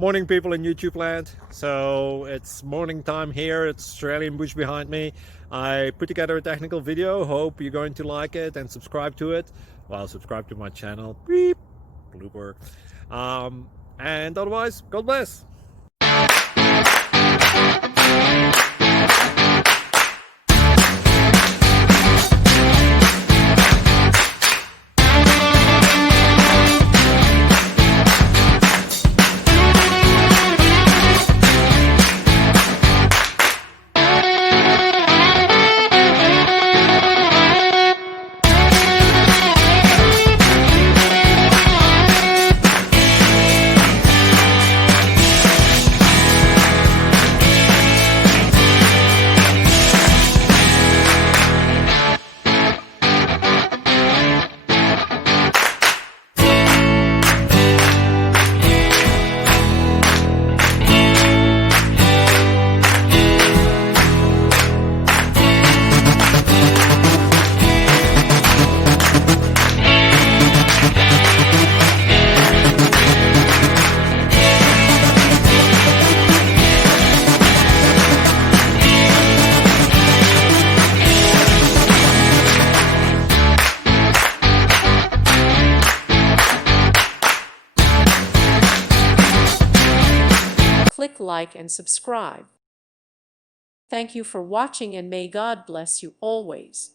Morning, people in YouTube land. So it's morning time here. It's Australian bush behind me. I put together a technical video. Hope you're going to like it and subscribe to it. Well, subscribe to my channel. Beep. Blooper. And otherwise, God bless. Click like and subscribe. Thank you for watching and may God bless you always.